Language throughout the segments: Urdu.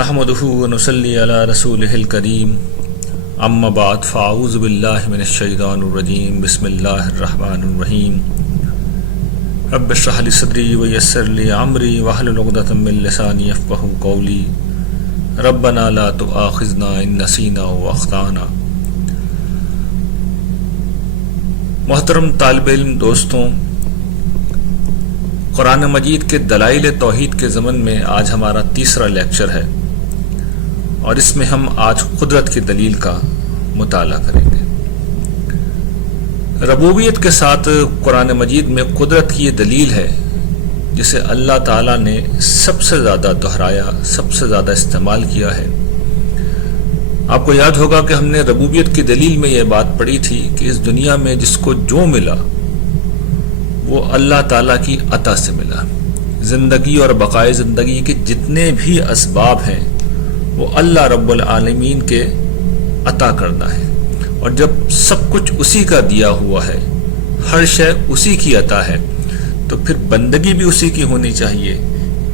نحمدہ ونصلی علی رسولہ الکریم اما بعد فاعوذ باللہ من الشیطان الرجیم بسم اللہ الرحمن الرحیم رب اشرح لی صدری ویسر لی امری واحلل عقدۃ من لسانی یفقہوا قولی ربنا لا تؤاخذنا ان نسینا واخطانا۔ محترم طالب علم دوستوں، قرآن مجید کے دلائل توحید کے ضمن میں آج ہمارا تیسرا لیکچر ہے اور اس میں ہم آج قدرت کی دلیل کا مطالعہ کریں گے۔ ربوبیت کے ساتھ قرآن مجید میں قدرت کی یہ دلیل ہے جسے اللہ تعالیٰ نے سب سے زیادہ دہرایا، سب سے زیادہ استعمال کیا ہے۔ آپ کو یاد ہوگا کہ ہم نے ربوبیت کی دلیل میں یہ بات پڑھی تھی کہ اس دنیا میں جس کو جو ملا وہ اللہ تعالیٰ کی عطا سے ملا۔ زندگی اور بقائے زندگی کے جتنے بھی اسباب ہیں وہ اللہ رب العالمین کے عطا کرنا ہے، اور جب سب کچھ اسی کا دیا ہوا ہے، ہر شے اسی کی عطا ہے، تو پھر بندگی بھی اسی کی ہونی چاہیے،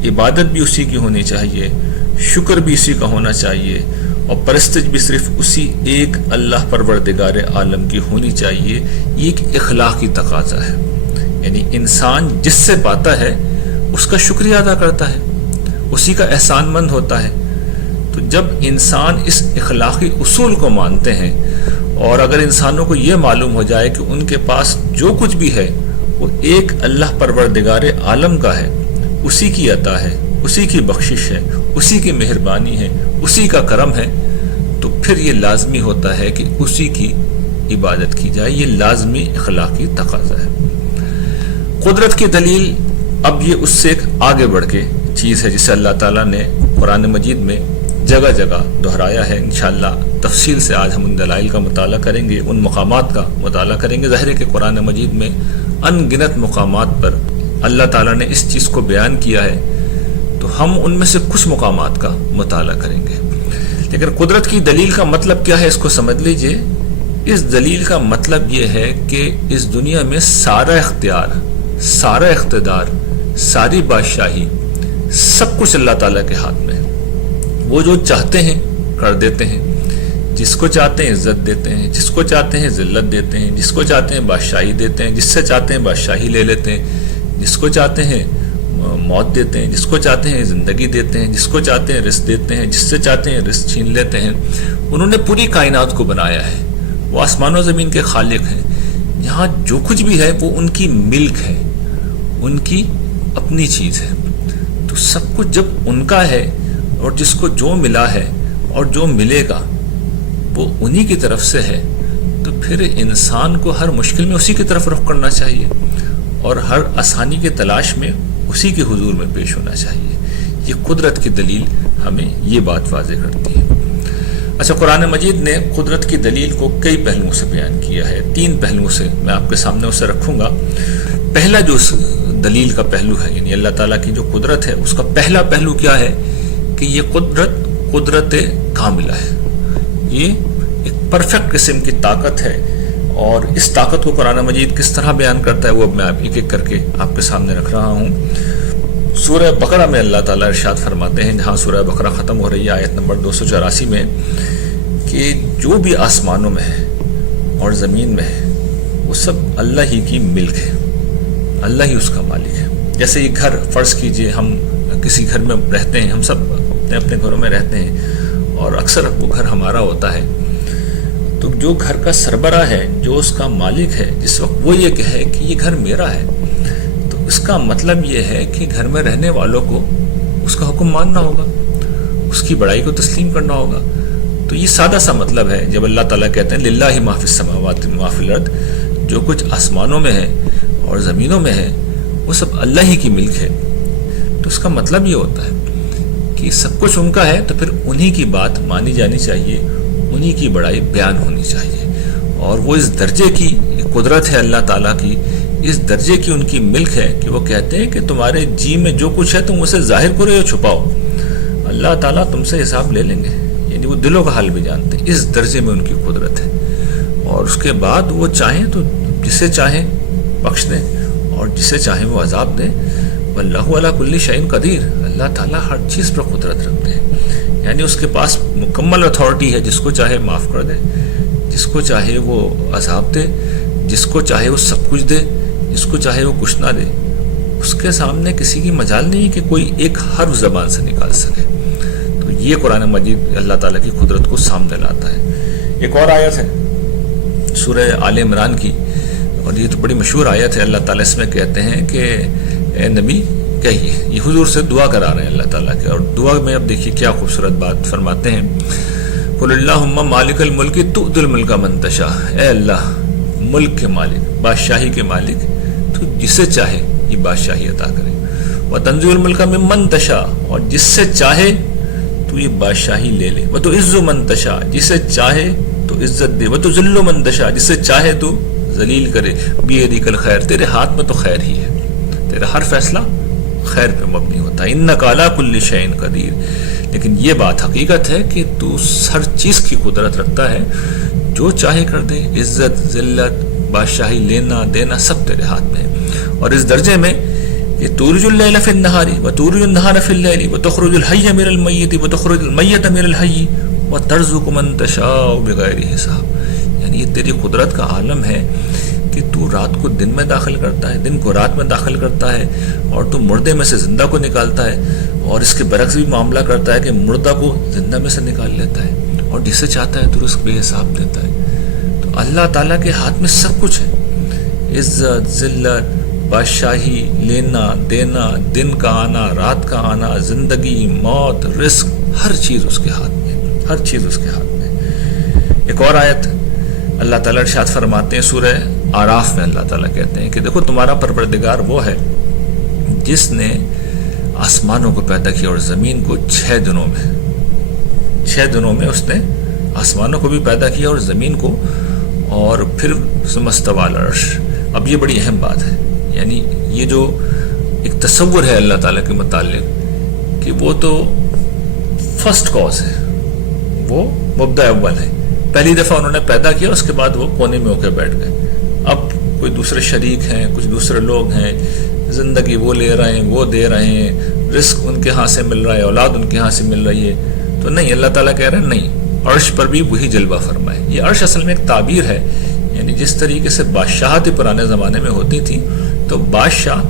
عبادت بھی اسی کی ہونی چاہیے، شکر بھی اسی کا ہونا چاہیے، اور پرستش بھی صرف اسی ایک اللہ پروردگار عالم کی ہونی چاہیے۔ یہ ایک اخلاقی تقاضا ہے، یعنی انسان جس سے پاتا ہے اس کا شکریہ ادا کرتا ہے، اسی کا احسان مند ہوتا ہے۔ تو جب انسان اس اخلاقی اصول کو مانتے ہیں، اور اگر انسانوں کو یہ معلوم ہو جائے کہ ان کے پاس جو کچھ بھی ہے وہ ایک اللہ پروردگار عالم کا ہے، اسی کی عطا ہے، اسی کی بخشش ہے، اسی کی مہربانی ہے، اسی کا کرم ہے، تو پھر یہ لازمی ہوتا ہے کہ اسی کی عبادت کی جائے۔ یہ لازمی اخلاقی تقاضا ہے۔ قدرت کی دلیل اب یہ اس سے ایک آگے بڑھ کے چیز ہے جسے اللہ تعالیٰ نے قرآن مجید میں جگہ جگہ دہرایا ہے۔ انشاءاللہ تفصیل سے آج ہم ان دلائل کا مطالعہ کریں گے، ان مقامات کا مطالعہ کریں گے۔ ظاہر ہے کہ قرآن مجید میں ان گنت مقامات پر اللہ تعالیٰ نے اس چیز کو بیان کیا ہے، تو ہم ان میں سے کچھ مقامات کا مطالعہ کریں گے۔ لیکن قدرت کی دلیل کا مطلب کیا ہے اس کو سمجھ لیجئے۔ اس دلیل کا مطلب یہ ہے کہ اس دنیا میں سارا اختیار، سارا اقتدار، ساری بادشاہی، سب کچھ اللہ تعالیٰ کے ہاتھ میں ہے۔ وہ جو چاہتے ہیں کر دیتے ہیں، جس کو چاہتے ہیں عزت دیتے ہیں، جس کو چاہتے ہیں ذلت دیتے ہیں، جس کو چاہتے ہیں بادشاہی دیتے ہیں، جس سے چاہتے ہیں بادشاہی لے لیتے ہیں، جس کو چاہتے ہیں موت دیتے ہیں، جس کو چاہتے ہیں زندگی دیتے ہیں، جس کو چاہتے ہیں رزق دیتے ہیں، جس سے چاہتے ہیں رزق چھین لیتے ہیں۔ انہوں نے پوری کائنات کو بنایا ہے، وہ آسمان و زمین کے خالق ہیں۔ یہاں جو کچھ بھی ہے وہ ان کی ملک ہے، ان کی اپنی چیز ہے۔ تو سب کچھ جب ان کا ہے، اور جس کو جو ملا ہے اور جو ملے گا وہ انہی کی طرف سے ہے، تو پھر انسان کو ہر مشکل میں اسی کی طرف رخ کرنا چاہیے، اور ہر آسانی کی تلاش میں اسی کے حضور میں پیش ہونا چاہیے۔ یہ قدرت کی دلیل ہمیں یہ بات واضح کرتی ہے۔ اچھا، قرآن مجید نے قدرت کی دلیل کو کئی پہلوؤں سے بیان کیا ہے۔ 3 پہلوؤں سے میں آپ کے سامنے اسے رکھوں گا۔ پہلا جو اس دلیل کا پہلو ہے، یعنی اللہ تعالیٰ کی جو قدرت ہے، اس کا پہلا پہلو کیا ہے کہ یہ قدرت کاملہ ہے۔ یہ ایک پرفیکٹ قسم کی طاقت ہے، اور اس طاقت کو قرآن مجید کس طرح بیان کرتا ہے وہ اب میں ایک ایک کر کے آپ کے سامنے رکھ رہا ہوں۔ سورہ بقرہ میں اللہ تعالیٰ ارشاد فرماتے ہیں، جہاں سورہ بقرہ ختم ہو رہی ہے آیت نمبر 284 میں، کہ جو بھی آسمانوں میں ہے اور زمین میں ہے وہ سب اللہ ہی کی ملک ہے، اللہ ہی اس کا مالک ہے۔ جیسے یہ گھر، فرض کیجئے ہم کسی گھر میں رہتے ہیں، ہم سب اپنے اپنے گھروں میں رہتے ہیں، اور اکثر وہ گھر ہمارا ہوتا ہے، تو جو گھر کا سربراہ ہے، جو اس کا مالک ہے، جس وقت وہ یہ کہے کہ یہ گھر میرا ہے، تو اس کا مطلب یہ ہے کہ گھر میں رہنے والوں کو اس کا حکم ماننا ہوگا، اس کی بڑائی کو تسلیم کرنا ہوگا۔ تو یہ سادہ سا مطلب ہے جب اللہ تعالیٰ کہتے ہیں للہ ما فی السماوات و ما فی الارض، جو کچھ آسمانوں میں ہے اور زمینوں میں ہے وہ سب اللہ ہی کی ملک ہے۔ تو اس کا مطلب یہ ہوتا ہے کہ سب کچھ ان کا ہے، تو پھر انہی کی بات مانی جانی چاہیے، انہی کی بڑائی بیان ہونی چاہیے، اور وہ اس درجے کی قدرت ہے اللہ تعالیٰ کی، اس درجے کی ان کی ملک ہے کہ وہ کہتے ہیں کہ تمہارے جی میں جو کچھ ہے تم اسے ظاہر کرو یا چھپاؤ، اللہ تعالیٰ تم سے حساب لے لیں گے۔ یعنی وہ دلوں کا حال بھی جانتے ہیں، اس درجے میں ان کی قدرت ہے۔ اور اس کے بعد وہ چاہیں تو جسے چاہیں بخش دیں، اور جسے چاہیں وہ عذاب دیں۔ واللہ علی کل شیء قدیر، اللہ تعالیٰ ہر چیز پر قدرت رکھتے ہیں۔ یعنی اس کے پاس مکمل اتھارٹی ہے، جس کو چاہے معاف کر دے، جس کو چاہے وہ عذاب دے، جس کو چاہے وہ سب کچھ دے، جس کو چاہے وہ کچھ نہ دے. اس کے سامنے کسی کی مجال نہیں کہ کوئی ایک حرف زبان سے نکال سکے. تو یہ قرآن مجید اللہ تعالیٰ کی قدرت کو سامنے لاتا ہے. ایک اور آیت ہے سورہ آل عمران کی، اور یہ تو بڑی مشہور آیت ہے. اللہ تعالیٰ اس میں کہتے ہیں کہ اے نبی کہیے، یہ حضور سے دعا کرا رہے ہیں اللہ تعالیٰ کے. اور دعا میں اب دیکھیے کیا خوبصورت بات فرماتے ہیں، قل اللہم مالک الملک تؤتی الملک من تشاء. اے اللہ ملک کے مالک، بادشاہی کے مالک، تو جسے چاہے یہ بادشاہی عطا کرے. وتنزع الملک ممن تشاء، اور جس سے چاہے تو یہ بادشاہی لے لے. وتعز من تشاء، جسے چاہے تو عزت دے. وتذل من تشاء، جسے چاہے تو ذلیل کرے. بیدک الخیر، تیرے ہاتھ میں تو خیر ہی ہے، تیرا ہر فیصلہ خیر پہ مبنی ہوتا ہے. انک علی کل شیء قدیر. لیکن یہ بات حقیقت ہے کہ تو ہر چیز کی قدرت رکھتا ہے، جو چاہے کر دے. عزت، ذلت، بادشاہی لینا دینا سب تیرے ہاتھ میں ہے. اور اس درجے میں کہ تولج اللیل فی النہار وتولج النہار فی اللیل وتخرج الحی من المیت وتخرج المیت من الحی وترزق من تشاء بغیر حساب. یعنی یہ تیری قدرت کا عالم ہے کہ تو رات کو دن میں داخل کرتا ہے، دن کو رات میں داخل کرتا ہے، اور تو مردے میں سے زندہ کو نکالتا ہے. اور اس کے برعکس بھی معاملہ کرتا ہے کہ مردہ کو زندہ میں سے نکال لیتا ہے، اور جسے چاہتا ہے تو رزق بے حساب دیتا ہے. تو اللہ تعالیٰ کے ہاتھ میں سب کچھ ہے. عزت، ذلت، بادشاہی، لینا دینا، دن کا آنا، رات کا آنا، زندگی، موت، رزق، ہر چیز اس کے ہاتھ میں، ہر چیز اس کے ہاتھ میں. ایک اور آیت اللہ تعالیٰ ارشاد فرماتے ہیں سورہ آراف میں. اللہ تعالیٰ کہتے ہیں کہ دیکھو تمہارا پروردگار وہ ہے جس نے آسمانوں کو پیدا کیا اور زمین کو 6 دنوں میں اس نے آسمانوں کو بھی پیدا کیا اور زمین کو، اور پھر ثم استوى علی العرش. اب یہ بڑی اہم بات ہے، یعنی یہ جو ایک تصور ہے اللہ تعالیٰ کے متعلق کہ وہ تو فرسٹ کاز ہے، وہ مبدأ اول ہے. پہلی دفعہ انہوں نے پیدا کیا، اس کے بعد وہ کونے میں ہو کے بیٹھ گئے. اب کوئی دوسرے شریک ہیں، کچھ دوسرے لوگ ہیں، زندگی وہ لے رہے ہیں، وہ دے رہے ہیں، رزق ان کے ہاں سے مل رہا ہے، اولاد ان کے ہاں سے مل رہی ہے. تو نہیں، اللہ تعالیٰ کہہ رہے ہیں نہیں، عرش پر بھی وہی جلوہ فرمائے. یہ عرش اصل میں ایک تعبیر ہے، یعنی جس طریقے سے بادشاہت پرانے زمانے میں ہوتی تھی تو بادشاہ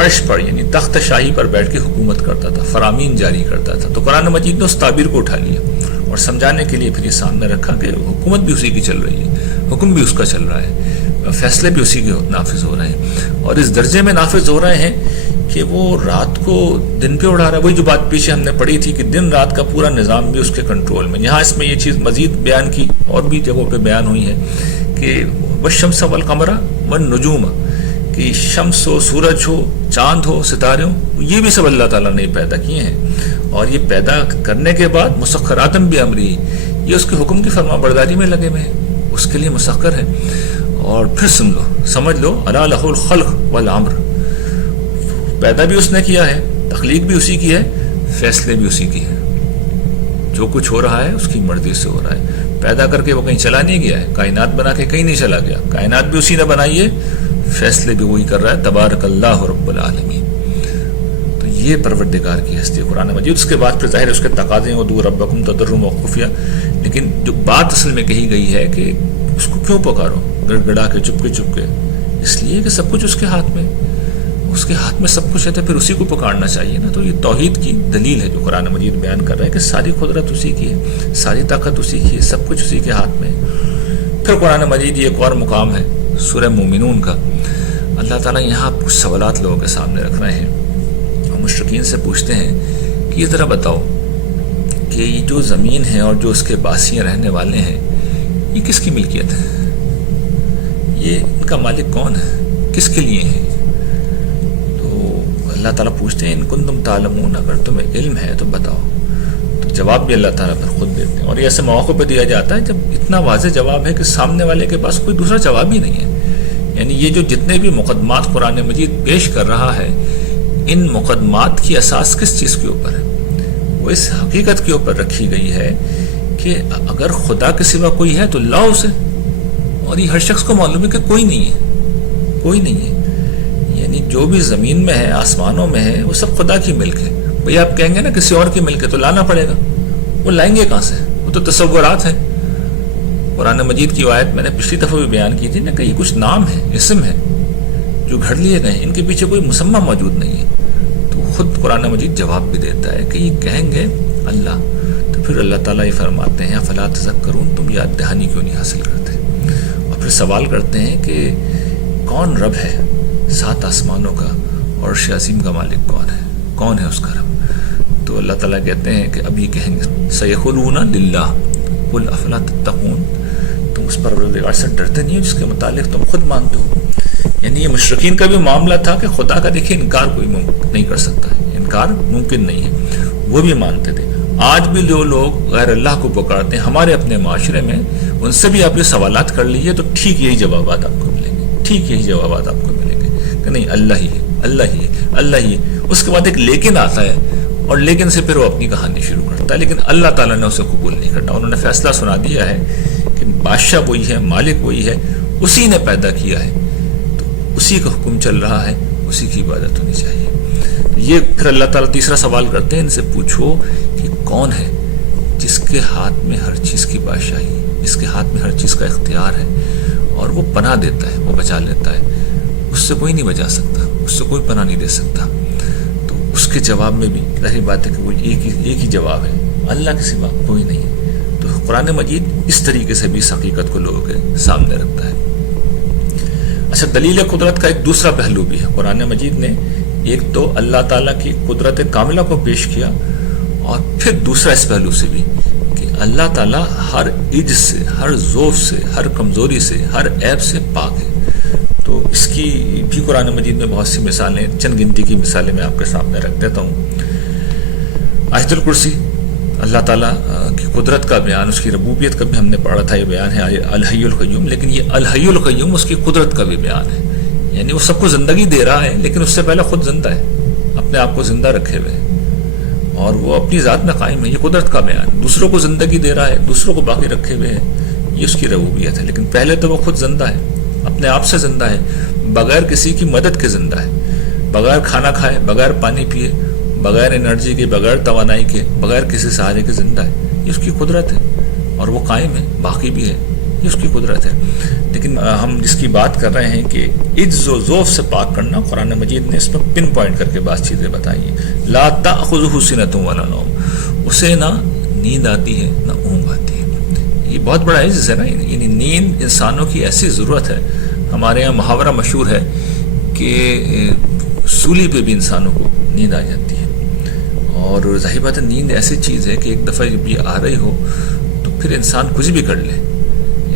عرش پر یعنی تخت شاہی پر بیٹھ کے حکومت کرتا تھا، فرامین جاری کرتا تھا. تو قرآن مجید نے اس تعبیر کو اٹھا لیا اور سمجھانے کے لیے پھر یہ سامنے رکھا کہ حکومت بھی اسی کی چل رہی ہے، حکم بھی اس کا چل رہا ہے، فیصلے بھی اسی کے نافذ ہو رہے ہیں. اور اس درجے میں نافذ ہو رہے ہیں کہ وہ رات کو دن پہ اڑا رہا ہے. وہی جو بات پیچھے ہم نے پڑھی تھی کہ دن رات کا پورا نظام بھی اس کے کنٹرول میں. یہاں اس میں یہ چیز مزید بیان کی، اور بھی جگہوں پہ بیان ہوئی ہے کہ والشمس والقمر والنجوم، کہ شمس ہو، سورج ہو، چاند ہو، ستارے ہوں، یہ بھی سب اللہ تعالیٰ نے پیدا کیے ہیں. اور یہ پیدا کرنے کے بعد مسخراتم بامری، یہ اس کے حکم کی فرما برداری میں لگے ہوئے ہیں، اس کے لیے مسخر ہے. اور پھر سن لو، سمجھ لو، الا لہ الخلق والامر، پیدا بھی اس نے کیا ہے، تخلیق بھی اسی کی ہے، فیصلے بھی اسی کی ہے. جو کچھ ہو رہا ہے اس کی مرضی سے ہو رہا ہے. پیدا کر کے وہ کہیں چلا نہیں گیا ہے، کائنات بنا کے کہیں نہیں چلا گیا، کائنات بھی اسی نے بنائی ہے، فیصلے بھی وہی کر رہا ہے. تبارک اللہ رب العالمین. تو یہ پروردگار کی ہستی قرآن مجید. اس کے بعد پھر ظاہر اس کے تقاضے ہیں ادعوا ربکم تضرعا وخفیا. لیکن جو بات اصل میں کہی گئی ہے کہ اس کو کیوں پکارو گڑ گڑا کے چپکے چپکے، اس لیے کہ سب کچھ اس کے ہاتھ میں، اس کے ہاتھ میں سب کچھ ہے، تو پھر اسی کو پکارنا چاہیے نا. تو یہ توحید کی دلیل ہے جو قرآن مجید بیان کر رہا ہے کہ ساری قدرت اسی کی ہے، ساری طاقت اسی کی ہے، سب کچھ اسی کے ہاتھ میں. پھر قرآن مجید یہ ایک اور مقام ہے سورہ مومنون کا. اللہ تعالیٰ یہاں کچھ سوالات لوگوں کے سامنے رکھ رہے ہیں. اور مشرکین سے پوچھتے ہیں کہ یہ ذرا بتاؤ کہ یہ جو زمین ہے اور جو اس کے باسیاں رہنے والے ہیں، یہ کس کی ملکیت ہے؟ یہ ان کا مالک کون ہے؟ کس کے لیے ہے؟ اللہ تعالیٰ پوچھتے ہیں ان کنتم تعلمون، اگر تمہیں علم ہے تو بتاؤ. تو جواب بھی اللہ تعالیٰ پر خود دیتے ہیں. اور یہ ایسے مواقع پہ دیا جاتا ہے جب اتنا واضح جواب ہے کہ سامنے والے کے پاس کوئی دوسرا جواب ہی نہیں ہے. یعنی یہ جو جتنے بھی مقدمات قرآن مجید پیش کر رہا ہے، ان مقدمات کی اساس کس چیز کے اوپر ہے؟ وہ اس حقیقت کے اوپر رکھی گئی ہے کہ اگر خدا کے سوا کوئی ہے تو لاؤ اسے. اور یہ ہر شخص کو معلوم ہے کہ کوئی نہیں ہے، کوئی نہیں ہے. یعنی جو بھی زمین میں ہے، آسمانوں میں ہے، وہ سب خدا کی ملک ہے. بھئی آپ کہیں گے نا کسی اور کی ملک ہے تو لانا پڑے گا، وہ لائیں گے کہاں سے؟ وہ تو تصورات ہیں۔ قرآن مجید کی آیت میں نے پچھلی دفعہ بھی بیان کی تھی نا کہ یہ کچھ نام ہے، اسم ہے جو گھڑ لیے گئے ہیں، ان کے پیچھے کوئی مسمى موجود نہیں ہے۔ تو خود قرآن مجید جواب بھی دیتا ہے کہ یہ کہیں گے اللہ، تو پھر اللہ تعالیٰ یہ فرماتے ہیں فلا تذکرون، تم یاد دہانی کیوں نہیں حاصل کرتے؟ اور پھر سوال کرتے ہیں کہ کون رب ہے 7 آسمانوں کا اور عرش عظیم کا مالک کون ہے اس کا رب؟ تو اللہ تعالیٰ کہتے ہیں کہ اب یہ کہیں گے سیقولون للہ قل افلا تتقون، تم اس پروردگار سے ڈرتے نہیں ہو جس کے متعلق تم خود مانتے ہو۔ یعنی یہ مشرکین کا بھی معاملہ تھا کہ خدا کا دیکھیں انکار کوئی نہیں کر سکتا ہے، انکار ممکن نہیں ہے، وہ بھی مانتے تھے۔ آج بھی جو لوگ غیر اللہ کو پکارتے ہیں ہمارے اپنے معاشرے میں، ان سے بھی آپ یہ سوالات کر لیجیے تو ٹھیک یہی جوابات آپ کو ملیں گے، ٹھیک یہی جوابات آپ کو ملیں گے کہ نہیں اللہ ہی ہے، اللہ ہی ہے، اللہ ہی ہے۔ اس کے بعد ایک لیکن آتا ہے، اور لیکن سے پھر وہ اپنی کہانی شروع کرتا ہے، لیکن اللہ تعالیٰ نے اسے قبول نہیں کرتا۔ انہوں نے فیصلہ سنا دیا ہے کہ بادشاہ وہی ہے، مالک وہی ہے، اسی نے پیدا کیا ہے، تو اسی کا حکم چل رہا ہے، اسی کی عبادت ہونی چاہیے۔ یہ پھر اللہ تعالیٰ تیسرا سوال کرتے ہیں ان سے پوچھو کہ کون ہے جس کے ہاتھ میں ہر چیز کی بادشاہی، جس کے ہاتھ میں ہر چیز کا اختیار ہے، اور وہ پناہ دیتا ہے، وہ بچا لیتا ہے، اس سے کوئی نہیں بچا سکتا، اس سے کوئی پناہ نہیں دے سکتا۔ تو اس کے جواب میں بھی ظاہر بات ہے کہ وہ ایک ہی جواب ہے، اللہ کے سوا کوئی نہیں ہے۔ تو قرآن مجید اس طریقے سے بھی اس حقیقت کو لوگوں کے سامنے رکھتا ہے۔ اچھا، دلیل قدرت کا ایک دوسرا پہلو بھی ہے۔ قرآن مجید نے ایک تو اللہ تعالیٰ کی قدرت کاملہ کو پیش کیا، اور پھر دوسرا اس پہلو سے بھی کہ اللہ تعالیٰ ہر عجز سے، ہر ضعف سے، ہر کمزوری سے، ہر عیب سے پاک ہے۔ تو اس کی بھی قرآن مجید میں بہت سی مثالیں، چند گنتی کی مثالیں میں آپ کے سامنے رکھ دیتا ہوں۔ آیت الکرسی اللہ تعالیٰ کی قدرت کا بیان، اس کی ربوبیت کا بھی ہم نے پڑھا تھا، یہ بیان ہے الحی القیوم، لیکن یہ الحی القیوم اس کی قدرت کا بھی بیان ہے۔ یعنی وہ سب کو زندگی دے رہا ہے، لیکن اس سے پہلے خود زندہ ہے، اپنے آپ کو زندہ رکھے ہوئے، اور وہ اپنی ذات میں قائم ہے۔ یہ قدرت کا بیان، دوسروں کو زندگی دے رہا ہے، دوسروں کو باقی رکھے ہوئے ہے، یہ اس کی ربوبیت ہے۔ لیکن پہلے تو وہ خود زندہ ہے، اپنے آپ سے زندہ ہے، بغیر کسی کی مدد کے زندہ ہے، بغیر کھانا کھائے، بغیر پانی پیے، بغیر انرجی کے، بغیر توانائی کے، بغیر کسی سہارے کے زندہ ہے۔ یہ اس کی قدرت ہے، اور وہ قائم ہے، باقی بھی ہے، یہ اس کی قدرت ہے۔ لیکن ہم جس کی بات کر رہے ہیں کہ عجز و ضعف سے پاک کرنا، قرآن مجید نے اس میں پن پوائنٹ کر کے بعض چیزیں بتائی ہیں۔ لا تأخذہ سنۃ ولا نوم، اسے نہ نیند آتی ہے نہ اونگ آتی ہے۔ یہ بہت بڑا عجز ہے نا، یعنی نیند انسانوں کی ایسی ضرورت ہے۔ ہمارے یہاں محاورہ مشہور ہے کہ سولی پہ بھی انسانوں کو نیند آ جاتی ہے، اور ظاہر بات ہے نیند ایسی چیز ہے کہ ایک دفعہ جب یہ آ رہی ہو تو پھر انسان کچھ بھی کر لے،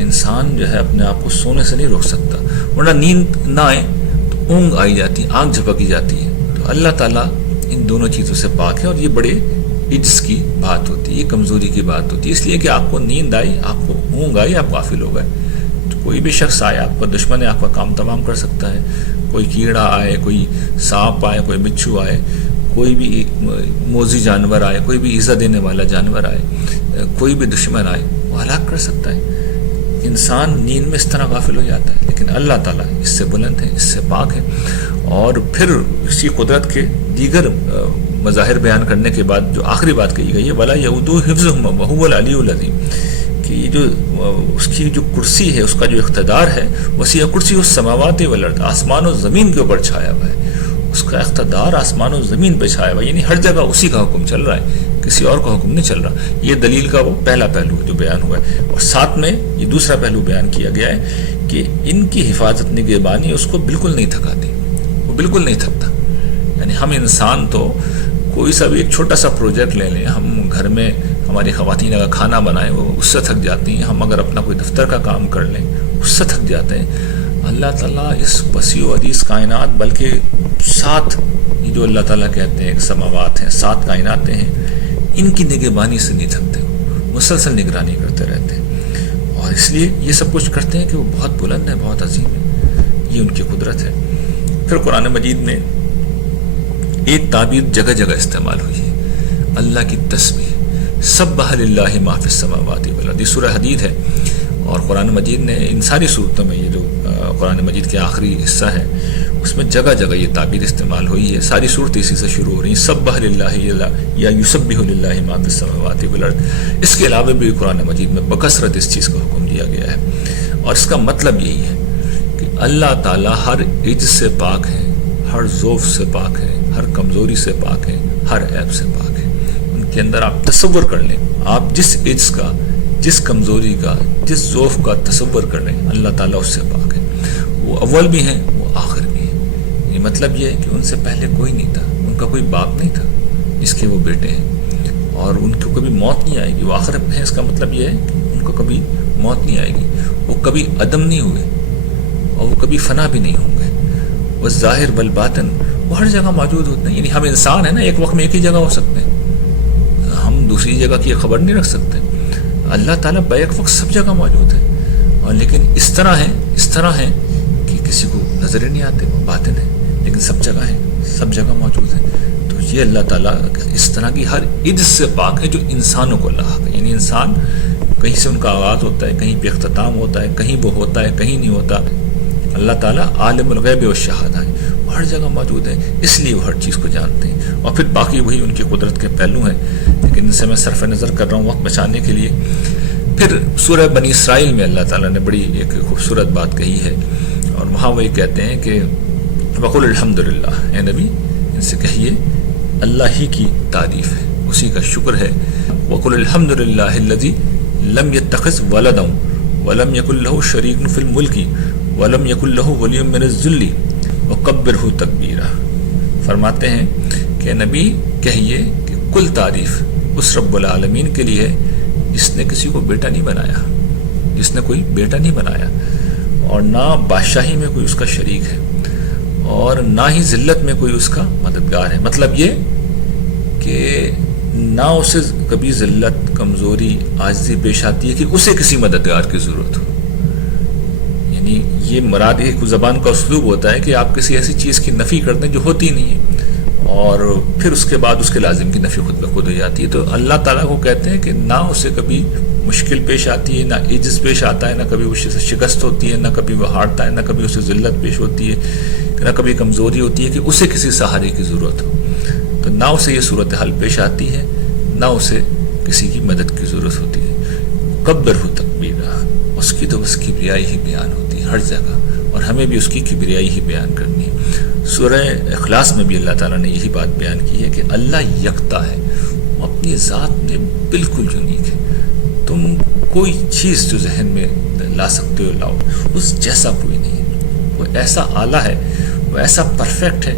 انسان جو ہے اپنے آپ کو سونے سے نہیں روک سکتا، ورنہ نیند نہ آئے تو اونگ آئی جاتی ہے، آنکھ جھپکی جاتی ہے۔ تو اللہ تعالیٰ ان دونوں چیزوں سے پاک ہے، اور یہ بڑے عجز کی بات ہوتی ہے، یہ کمزوری کی بات ہوتی ہے۔ اس لیے کہ آپ کو نیند آئی، آپ کو اونگ آئی، آپ غافل ہو گئے، تو کوئی بھی شخص آئے، آپ کا دشمن ہے، آپ کا کام تمام کر سکتا ہے۔ کوئی کیڑا آئے، کوئی سانپ آئے، کوئی بچھو آئے، کوئی بھی موذی جانور آئے، کوئی بھی ایذا دینے والا جانور آئے، کوئی بھی دشمن آئے، وہ ہلاک کر سکتا ہے۔ انسان نیند میں اس طرح غافل ہو جاتا ہے، لیکن اللہ تعالیٰ اس سے بلند ہے، اس سے پاک ہے۔ اور پھر اسی قدرت کے دیگر مظاہر بیان کرنے کے بعد جو آخری بات کہی گئی ہے وَلَا يَؤُودُهُ حِفْظُهُمَا وَهُوَ الْعَلِيُّ الْعَظِيمُ، کہ یہ جو اس کی جو کرسی ہے، اس کا جو اقتدار ہے، وسیع کرسی السماوات والارض، آسمان و زمین کے اوپر چھایا ہوا ہے، اس کا اقتدار آسمان و زمین پہ چھایا ہوا ہے، یعنی ہر جگہ اسی کا حکم چل رہا ہے، کسی اور کا حکم نہیں چل رہا۔ یہ دلیل کا وہ پہلا پہلو جو بیان ہوا ہے، اور ساتھ میں یہ دوسرا پہلو بیان کیا گیا ہے کہ ان کی حفاظت نگہبانی اس کو بالکل نہیں تھکاتی، وہ بالکل نہیں تھکتا۔ یعنی ہم انسان تو کوئی سا بھی ایک چھوٹا سا پروجیکٹ لے لیں، ہم گھر میں ہماری خواتین اگر کھانا بنائیں وہ اس سے تھک جاتی ہیں، ہم اگر اپنا کوئی دفتر کا کام کر لیں اس سے تھک جاتے ہیں۔ اللہ تعالیٰ اس وسیع و عریض کائنات، بلکہ 7 یہ جو اللہ تعالیٰ کہتے ہیں سماوات ہیں، 7 کائناتیں ہیں، ان کی نگہبانی سے نہیں تھکتے، مسلسل نگرانی کرتے رہتے ہیں، اور اس لیے یہ سب کچھ کرتے ہیں کہ وہ بہت بلند ہے، بہت عظیم ہے، یہ ان کی قدرت ہے۔ پھر قرآن مجید میں ایک تعبیر جگہ جگہ استعمال ہوئی ہے، اللہ کی تسبیح، سبح للہ ما فی السماوات والارض، یہ سورہ حدید ہے، اور قرآن مجید نے ان ساری صورتوں میں یہ جو قرآن مجید کے آخری حصہ ہے اس میں جگہ جگہ یہ تعبیر استعمال ہوئی ہے. ساری صورت اسی سے شروع ہو رہی ہیں. سبح للہ یا یسبح للہ ما فی السماوات والارض. اس کے علاوہ بھی قرآن مجید میں بکثرت اس چیز کا حکم دیا گیا ہے، اور اس کا مطلب یہی ہے کہ اللہ تعالیٰ ہر عجز سے پاک ہے، ہر ضعف سے پاک ہے، ہر کمزوری سے پاک ہے، ہر عیب سے پاک ہے. ان کے اندر آپ تصور کر لیں، آپ جس عجز کا، جس کمزوری کا، جس ضعف کا تصور کر لیں، اللہ تعالیٰ اس سے پاک ہے. وہ اول بھی ہیں، وہ آخر بھی ہیں. یہ مطلب یہ ہے کہ ان سے پہلے کوئی نہیں تھا، ان کا کوئی باپ نہیں تھا جس کے وہ بیٹے ہیں، اور ان کو کبھی موت نہیں آئے گی. وہ آخر ہیں، اس کا مطلب یہ ہے کہ ان کو کبھی موت نہیں آئے گی. وہ کبھی عدم نہیں ہوئے اور وہ کبھی فنا بھی نہیں ہوں گے. وہ ظاہر بالباطن وہ ہر جگہ موجود ہوتے ہیں. یعنی ہم انسان ہیں نا، ایک وقت میں ایک ہی جگہ ہو سکتے ہیں، ہم دوسری جگہ کی خبر نہیں رکھ سکتے. اللہ تعالیٰ بیک وقت سب جگہ موجود ہے، اور لیکن اس طرح ہیں کہ کسی کو نظر نہیں آتے، وہ باطن ہے لیکن سب جگہ ہیں، سب جگہ موجود ہیں. تو یہ اللہ تعالیٰ اس طرح کی ہر عجز سے پاک ہے جو انسانوں کو لاحق ہے. یعنی انسان کہیں سے ان کا آغاز ہوتا ہے، کہیں پہ اختتام ہوتا ہے، کہیں وہ ہوتا ہے، کہیں نہیں ہوتا. اللہ تعالیٰ عالم الغیب والشہادہ ہے، وہ ہر جگہ موجود ہے، اس لیے وہ ہر چیز کو جانتے ہیں. اور پھر باقی وہی ان کی قدرت کے پہلو ہیں، لیکن ان سے میں صرف نظر کر رہا ہوں وقت بچانے کے لیے. پھر سورہ بنی اسرائیل میں اللہ تعالیٰ نے بڑی ایک خوبصورت بات کہی ہے، اور وہاں وہ یہ کہتے ہیں کہ وقل الحمدللہ، اے نبی ان سے کہیے اللہ ہی کی تعریف ہے، اسی کا شکر ہے. وقل الحمدللہ الذی لم یتخذ ولدا ولم یکن لہ شریک فی الملک ولم یکن لہ ولی من الذل وکبرہ تکبیرا. فرماتے ہیں کہ نبی کہیے کہ کل تعریف اس رب العالمین کے لیے ہے جس نے کسی کو بیٹا نہیں بنایا، جس نے کوئی بیٹا نہیں بنایا، اور نہ بادشاہی میں کوئی اس کا شریک ہے، اور نہ ہی ذلت میں کوئی اس کا مددگار ہے. مطلب یہ کہ نہ اسے کبھی ذلت، کمزوری، عاجزی پیش آتی ہے کہ اسے کسی مددگار کی ضرورت ہو. یعنی یہ مراد ایک زبان کا اسلوب ہوتا ہے کہ آپ کسی ایسی چیز کی نفی کرتے ہیں جو ہوتی نہیں ہے، اور پھر اس کے بعد اس کے لازم کی نفی خود بخود ہو جاتی ہے. تو اللہ تعالیٰ کو کہتے ہیں کہ نہ اسے کبھی مشکل پیش آتی ہے، نہ عجز پیش آتا ہے، نہ کبھی اسے شکست ہوتی ہے، نہ کبھی وہ ہارتا ہے، نہ کبھی اسے ذلت پیش ہوتی ہے، نہ کبھی کمزوری ہوتی ہے کہ اسے کسی سہارے کی ضرورت ہو. تو نہ اسے یہ صورتحال پیش آتی ہے، نہ اسے کسی کی مدد کی ضرورت ہوتی ہے. کبرہ تکبیرا، اس کی تو بس کبریائی ہی بیان ہوتی ہے ہر جگہ، اور ہمیں بھی اس کی کبریائی ہی بیان کرنی ہے. سورہ اخلاص میں بھی اللہ تعالیٰ نے یہی بات بیان کی ہے کہ اللہ یکتا ہے، وہ اپنی ذات میں بالکل یونیک ہے. تم کوئی چیز جو ذہن میں لا سکتے ہو لاؤ، اس جیسا کوئی نہیں ہے. وہ ایسا اعلیٰ ہے، وہ ایسا پرفیکٹ ہے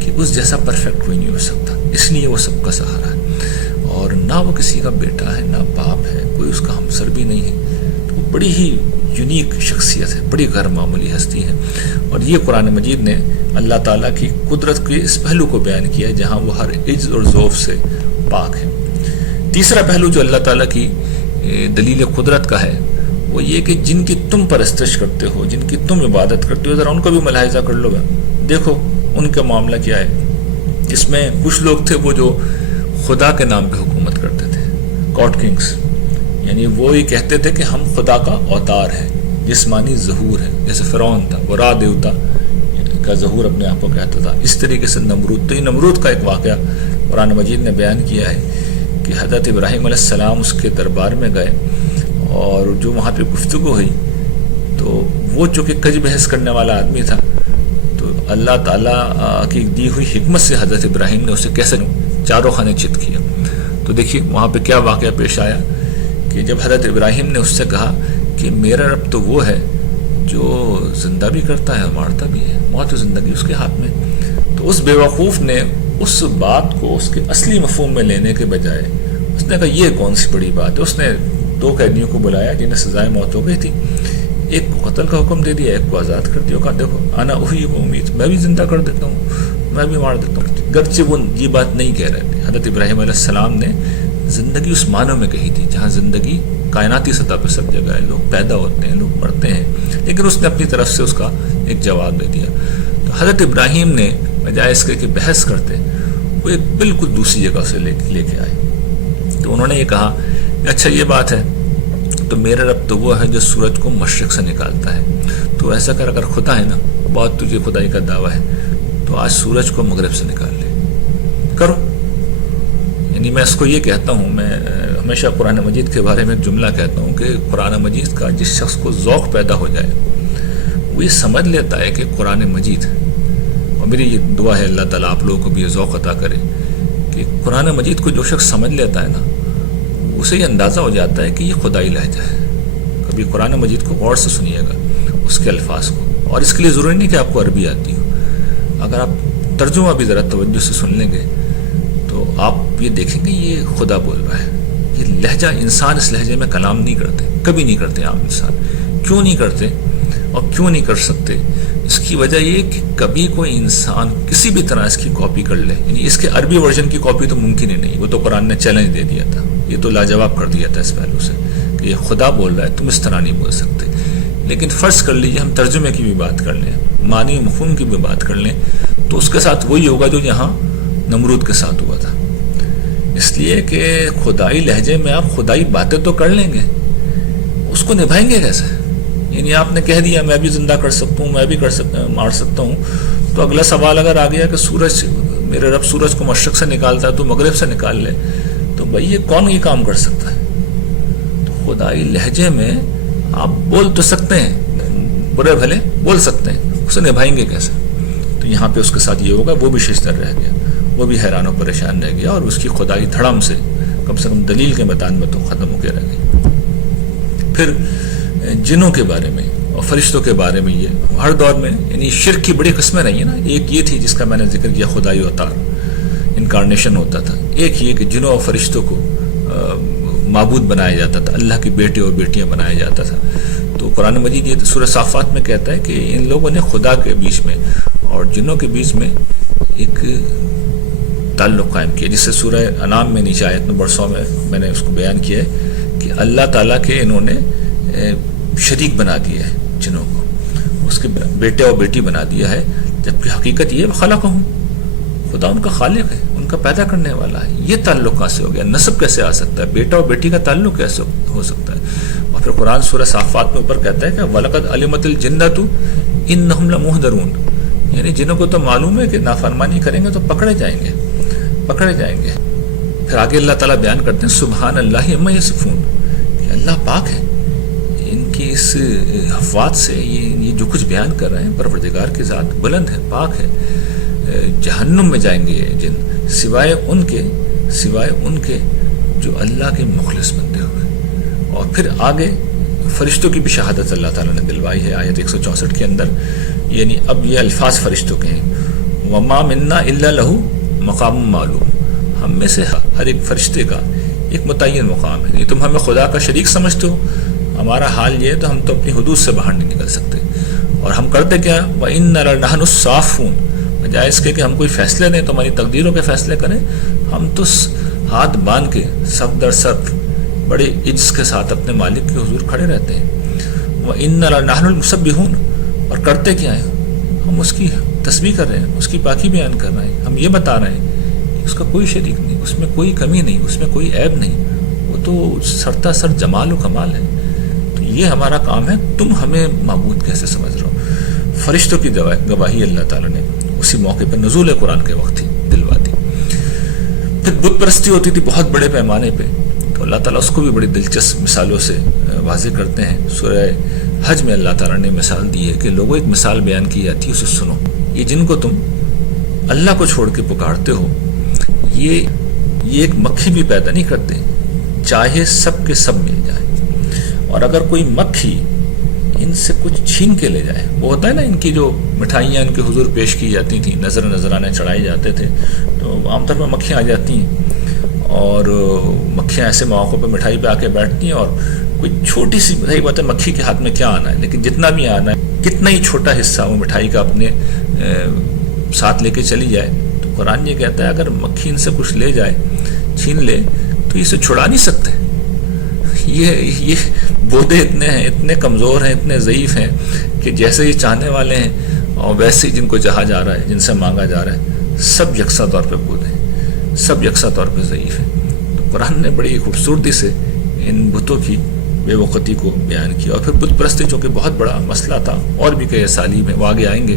کہ اس جیسا پرفیکٹ کوئی نہیں ہو سکتا. اس لیے وہ سب کا سہارا ہے، اور نہ وہ کسی کا بیٹا ہے، نہ باپ ہے، کوئی اس کا ہمسر بھی نہیں ہے. تو وہ بڑی ہی یونیک شخصیت ہے، بڑی غیر معمولی ہستی ہے. اور یہ قرآن مجید نے اللہ تعالیٰ کی قدرت کے اس پہلو کو بیان کیا ہے جہاں وہ ہر عجز اور ضعف سے پاک ہے. تیسرا پہلو جو اللہ تعالیٰ کی دلیل قدرت کا ہے وہ یہ کہ جن کی تم پرستش کرتے ہو، جن کی تم عبادت کرتے ہو، ذرا ان کو بھی ملاحظہ کر لو گا. دیکھو ان کا معاملہ کیا ہے. اس میں کچھ لوگ تھے وہ جو خدا کے نام پہ حکومت کرتے تھے، گاڈ کنگز. یعنی وہ یہ کہتے تھے کہ ہم خدا کا اوتار ہے، جسمانی ظہور ہے. جیسے فرعون تھا، وہ را دیوتا کا ظہور اپنے آپ کو کہتا تھا. اس طریقے سے نمرود، تو یہ نمرود کا ایک واقعہ قرآن مجید نے بیان کیا ہے کہ حضرت ابراہیم علیہ السلام اس کے دربار میں گئے، اور جو وہاں پہ گفتگو ہوئی تو وہ چونکہ کج بحث کرنے والا آدمی تھا، تو اللہ تعالیٰ کی دی ہوئی حکمت سے حضرت ابراہیم نے اسے کیسے چاروں خانے چت کیا. تو دیکھیے وہاں پہ کیا واقعہ پیش آیا کہ جب حضرت ابراہیم نے اس سے کہا کہ میرا رب تو وہ ہے جو زندہ بھی کرتا ہے، مارتا بھی ہے، موت و زندگی اس کے ہاتھ میں. تو اس بیوقوف نے اس بات کو اس کے اصلی مفہوم میں لینے کے بجائے اس نے کہا یہ کون سی بڑی بات ہے. اس نے 2 قیدیوں کو بلایا جنہیں سزائے موت ہو گئی تھی، ایک کو قتل کا حکم دے دیا، ایک کو آزاد کر دیا. کہا دیکھو انا احیی و امیت، میں بھی زندہ کر دیتا ہوں، میں بھی مار دیتا ہوں. گرچہ وہ یہ بات نہیں کہہ رہے تھے. حضرت ابراہیم علیہ السلام نے زندگی اس معنوں میں کہی تھی جہاں زندگی کائناتی سطح پہ سب جگہ ہے، لوگ پیدا ہوتے ہیں، لوگ مرتے ہیں، لیکن اس نے اپنی طرف سے اس کا ایک جواب دے دیا. تو حضرت ابراہیم نے بجائے اس کے کہ بحث کرتے، وہ ایک بالکل دوسری جگہ سے لے کے آئے. تو انہوں نے یہ کہا کہ اچھا یہ بات ہے تو میرا رب تو وہ ہے جو سورج کو مشرق سے نکالتا ہے. تو ایسا کر اگر خدا ہے نا، بہت تجھے خدائی کا دعویٰ ہے تو آج سورج کو مغرب سے نکال لے، کرو۔ یعنی میں اس کو یہ کہتا ہوں، میں ہمیشہ قرآن مجید کے بارے میں ایک جملہ کہتا ہوں کہ قرآن مجید کا جس شخص کو ذوق پیدا ہو جائے وہ یہ سمجھ لیتا ہے کہ قرآن مجید، اور میری یہ دعا ہے اللہ تعالیٰ آپ لوگوں کو بھی یہ ذوق عطا کرے کہ قرآن مجید کو جو شخص سمجھ لیتا ہے نا، اسے یہ اندازہ ہو جاتا ہے کہ یہ خدائی لہجہ ہے۔ کبھی قرآن مجید کو غور سے سنیے گا، اس کے الفاظ کو، اور اس کے لیے ضروری نہیں کہ آپ کو عربی آتی ہو، اگر آپ ترجمہ بھی ذرا توجہ سے سن لیں گے تو آپ یہ دیکھیں گے یہ خدا بول رہا ہے۔ یہ لہجہ، انسان اس لہجے میں کلام نہیں کرتے، کبھی نہیں کرتے عام انسان۔ کیوں نہیں کرتے اور کیوں نہیں کر سکتے؟ اس کی وجہ یہ کہ کبھی کوئی انسان کسی بھی طرح اس کی کاپی کر لے، یعنی اس کے عربی ورژن کی کاپی تو ممکن ہی نہیں، وہ تو قرآن نے چیلنج دے دیا تھا، یہ تو لاجواب کر دیا تھا اس پہلو سے کہ یہ خدا بول رہا ہے، تم اس طرح نہیں بول سکتے۔ لیکن فرض کر لیجیے ہم ترجمے کی بھی بات کر لیں، معنی مفہوم کی بھی بات کر لیں، تو اس کے ساتھ وہی ہوگا جو یہاں نمرود کے ساتھ ہوا تھا۔ اس لیے کہ خدائی لہجے میں آپ خدائی باتیں تو کر لیں گے، اس کو نبھائیں گے کیسے؟ یعنی آپ نے کہہ دیا میں بھی زندہ کر سکتا ہوں، میں بھی کر سکتا ہوں، مار سکتا ہوں، تو اگلا سوال اگر آ گیا کہ سورج، میرے رب سورج کو مشرق سے نکالتا ہے تو مغرب سے نکال لے، تو بھائی یہ کون یہ کام کر سکتا ہے؟ تو خدائی لہجے میں آپ بول تو سکتے ہیں، برے بھلے بول سکتے ہیں، اسے نبھائیں گے کیسے؟ تو یہاں پہ اس کے ساتھ یہ ہوگا، وہ بھی ششدر رہ گیا، وہ بھی حیران و پریشان رہ گیا، اور اس کی خدائی دھڑم سے کم دلیل کے میدان میں تو ختم ہو کے رہ گئی۔ پھر جنوں کے بارے میں اور فرشتوں کے بارے میں، یہ ہر دور میں یعنی شرک کی بڑی قسمیں رہی ہیں نا۔ ایک یہ تھی جس کا میں نے ذکر کیا، خدائی اوتار، انکارنیشن ہوتا تھا۔ ایک یہ کہ جنوں اور فرشتوں کو معبود بنایا جاتا تھا، اللہ کے بیٹے اور بیٹیاں بنایا جاتا تھا۔ تو قرآن مجید یہ سورہ صافات میں کہتا ہے کہ ان لوگوں نے خدا کے بیچ میں اور جنوں کے بیچ میں ایک تعلق قائم کیا، جس سے سورہ انعام میں نیچے آیت نمبر 100 میں نے اس کو بیان کیا ہے کہ اللہ تعالیٰ کے انہوں نے شریک بنا دیا ہے جنوں کو، اس کے بیٹے اور بیٹی بنا دیا ہے، جبکہ حقیقت یہ خلقہم، خدا ان کا خالق ہے، ان کا پیدا کرنے والا ہے۔ یہ تعلق کہاں سے ہو گیا؟ نسب کیسے آ سکتا ہے؟ بیٹا اور بیٹی کا تعلق کیسے ہو سکتا ہے؟ اور پھر قرآن سورہ صافات میں اوپر کہتا ہے کہ وَلَقَدْ عَلِمَتِ الْجِنَّةُ إِنَّهُمْ لَمُحْضَرُونَ، یعنی جنوں کو تو معلوم ہے کہ نافرمانی کریں گے تو پکڑے جائیں گے۔ پھر آگے اللہ تعالیٰ بیان کرتے ہیں سبحان اللہ عما یصفون، کہ اللہ پاک ہے ان کی اس حفاظت سے، یہ جو کچھ بیان کر رہے ہیں، پروردگار کی ذات بلند ہے، پاک ہے۔ جہنم میں جائیں گے یہ جن، سوائے ان کے جو اللہ کے مخلص بندے ہوئے۔ اور پھر آگے فرشتوں کی بھی شہادت اللہ تعالیٰ نے دلوائی ہے آیت 164 کے اندر، یعنی اب یہ الفاظ فرشتوں کے ہیں، وَمَا مِنَّا إِلَّا لَهُ مَقَامٌ مَعْلُومٌ، ہم میں سے ہر ایک فرشتے کا ایک متعین مقام ہے۔ تم ہمیں خدا کا شریک سمجھتے ہو، ہمارا حال یہ ہے تو ہم تو اپنی حدود سے باہر نہیں نکل سکتے۔ اور ہم کرتے کیا؟ وَإِنَّا لَنَحْنُ الصَّافُونَ، بجائے اس کے کہ ہم کوئی فیصلے دیں، تو ہماری تقدیروں کے فیصلے کریں، ہم تو ہاتھ باندھ کے صف در صف بڑے عجز کے ساتھ اپنے مالک کے حضور کھڑے رہتے ہیں۔ وَإِنَّا لَنَحْنُ الْمُسَبِّحُونَ، اور کرتے کیا ہیں؟ ہم اس کی تسبیح کر رہے ہیں، اس کی پاکی بیان کر رہے ہیں، ہم یہ بتا رہے ہیں اس کا کوئی شریک نہیں، اس میں کوئی کمی نہیں، اس میں کوئی عیب نہیں، وہ تو سرتا سر جمال و کمال ہے۔ تو یہ ہمارا کام ہے، تم ہمیں معبود کیسے سمجھ رہے ہو؟ فرشتوں کی گواہی اللہ تعالیٰ نے اسی موقع پہ نزول قرآن کے وقت ہی دلوا دی۔ پھر بت پرستی ہوتی تھی بہت بڑے پیمانے پہ، تو اللہ تعالیٰ اس کو بھی بڑی دلچسپ مثالوں سے واضح کرتے ہیں۔ سورہ حج میں اللہ تعالیٰ نے مثال دی ہے کہ لوگوں ایک مثال بیان کی جاتی ہے، اسے سنو۔ یہ جن کو تم اللہ کو چھوڑ کے پکارتے ہو، یہ ایک مکھی بھی پیدا نہیں کرتے، چاہے سب کے سب مل جائے، اور اگر کوئی مکھی ان سے کچھ چھین کے لے جائے، وہ ہوتا ہے نا ان کی جو مٹھائیاں ان کے حضور پیش کی جاتی تھیں، نذرانے چڑھائے جاتے تھے، تو عام طور پر مکھیاں آ جاتی ہیں، اور مکھیاں ایسے مواقع پہ مٹھائی پہ آ کے بیٹھتی ہیں، اور کوئی چھوٹی سی صحیح بات ہے، مکھی کے ہاتھ میں کیا آنا ہے، لیکن جتنا بھی آنا ہے، کتنا ہی چھوٹا حصہ وہ مٹھائی کا اپنے ساتھ لے کے چلی جائے، تو قرآن یہ کہتا ہے اگر مکھی ان سے کچھ لے جائے، چھین لے، تو اسے چھڑا نہیں سکتے۔ یہ بودے اتنے ہیں، اتنے کمزور ہیں، اتنے ضعیف ہیں کہ جیسے یہ چاہنے والے ہیں اور ویسے ہی جن کو چاہا جا رہا ہے، جن سے مانگا جا رہا ہے، سب یکساں طور پہ بودے ہیں، سب یکساں طور پہ ضعیف ہیں۔ تو قرآن نے بڑی خوبصورتی سے ان بتوں کی بے وقتی کو بیان کیا، اور پھر بت پرستی جو کہ بہت بڑا مسئلہ تھا، اور بھی کئی اسالیب ہیں وہ آگے آئیں گے.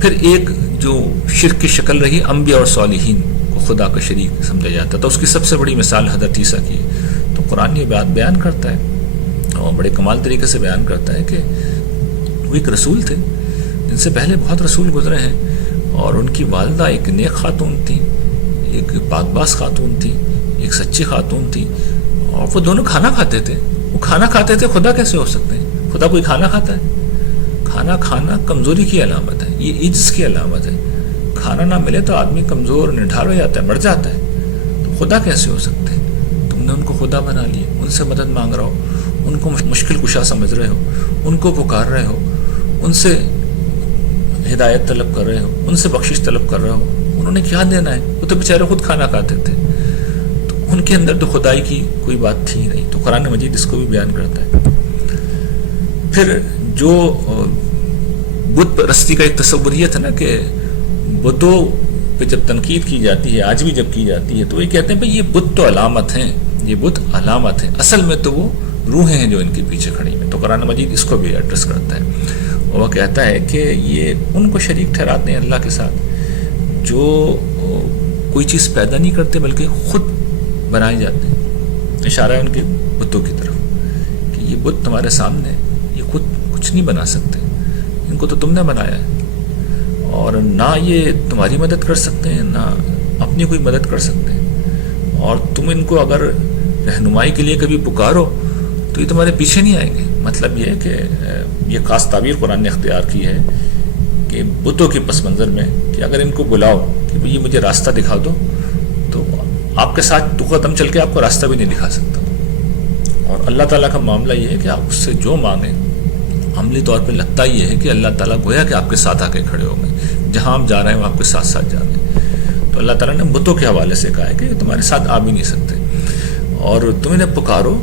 پھر ایک جو شرک کی شکل رہی انبیاء اور صالحین کو خدا کا شریک سمجھا جاتا تھا، اس کی سب سے بڑی مثال حضرت عیسیٰ کی ہے. تو قرآن یہ بات بیان کرتا ہے اور بڑے کمال طریقے سے بیان کرتا ہے کہ وہ ایک رسول تھے جن سے پہلے بہت رسول گزرے ہیں، اور ان کی والدہ ایک نیک خاتون تھی، ایک پاک باز خاتون تھی، ایک سچی خاتون تھی، اور وہ دونوں کھانا کھاتے تھے. وہ کھانا کھاتے تھے، خدا کیسے ہو سکتے ہیں؟ خدا کوئی کھانا کھاتا ہے؟ کھانا کھانا کمزوری کی علامت ہے، یہ عجز کی علامت ہے. کھانا نہ ملے تو آدمی کمزور نڈھال ہو جاتا ہے، مر جاتا ہے. تو خدا کیسے ہو سکتے ہیں؟ تم نے ان کو خدا بنا لیا، ان سے مدد مانگ رہا ہو، ان کو مشکل کشا سمجھ رہے ہو، ان کو پکار رہے ہو، ان سے ہدایت طلب کر رہے ہو، ان سے بخشش طلب کر رہے ہو. انہوں نے کیا دینا ہے؟ وہ تو بیچارے خود کھانا کھاتے تھے. تو ان کے اندر تو خدائی کی کوئی بات تھی نہیں. تو قرآن مجید اس کو بھی بیان کرتا ہے. پھر جو بت پرستی کا ایک تصور یہ تھا نا کہ بتوں پہ جب تنقید کی جاتی ہے، آج بھی جب کی جاتی ہے، تو یہ کہتے ہیں بھئی یہ بت تو علامت ہیں، یہ بت علامت ہیں، اصل میں تو وہ روحیں ہیں جو ان کے پیچھے کھڑی ہیں. تو قرآن مجید اس کو بھی ایڈریس کرتا ہے، اور وہ کہتا ہے کہ یہ ان کو شریک ٹھہراتے ہیں اللہ کے ساتھ جو کوئی چیز پیدا نہیں کرتے بلکہ خود بنائے جاتے ہیں. اشارہ ہے ان کے بتوں کی طرف کہ یہ بت تمہارے سامنے، یہ خود کچھ نہیں بنا سکتے، ان کو تو تم نے بنایا ہے، اور نہ یہ تمہاری مدد کر سکتے ہیں، نہ اپنی کوئی مدد کر سکتے ہیں. اور تم ان کو اگر رہنمائی کے لیے کبھی پکارو تو یہ تمہارے پیچھے نہیں آئیں گے. مطلب یہ ہے کہ یہ خاص تعبیر قرآن نے اختیار کی ہے کہ بتوں کے پس منظر میں کہ اگر ان کو بلاؤ کہ بھئی یہ مجھے راستہ دکھا دو، تو آپ کے ساتھ دو قدم چل کے آپ کو راستہ بھی نہیں دکھا سکتا. اور اللہ تعالیٰ کا معاملہ یہ ہے کہ آپ اس سے جو مانگیں، عملی طور پہ لگتا یہ ہے کہ اللہ تعالیٰ گویا کہ آپ کے ساتھ آ کے کھڑے ہو گئے، جہاں آپ جا رہے ہیں وہ آپ کے ساتھ ساتھ جا رہے ہیں. تو اللہ تعالیٰ نے بتوں کے حوالے سے کہا ہے کہ تمہارے ساتھ آ بھی نہیں سکتے، اور تم انہیں پکارو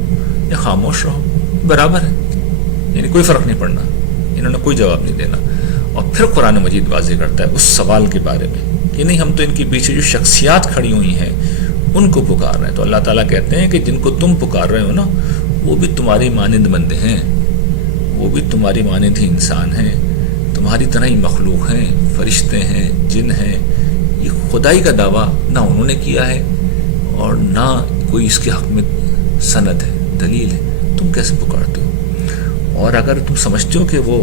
یا خاموش رہو برابر ہے، یعنی کوئی فرق نہیں پڑنا، انہوں نے کوئی جواب نہیں دینا. اور پھر قرآن مجید واضح کرتا ہے اس سوال کے بارے میں کہ نہیں، ہم تو ان کے پیچھے جو شخصیات کھڑی ہوئی ہیں ان کو پکار رہے ہیں. تو اللہ تعالیٰ کہتے ہیں کہ جن کو تم پکار رہے ہو نا، وہ بھی تمہاری مانند بندے ہیں، وہ بھی تمہاری مانند ہی انسان ہیں، تمہاری طرح ہی مخلوق ہیں، فرشتے ہیں، جن ہیں. یہ خدائی کا دعویٰ نہ انہوں نے کیا ہے اور نہ کوئی اس کے حق میں سند ہے، دلیل ہے. تم کیسے پکارتے ہو؟ اور اگر تم سمجھتے ہو کہ وہ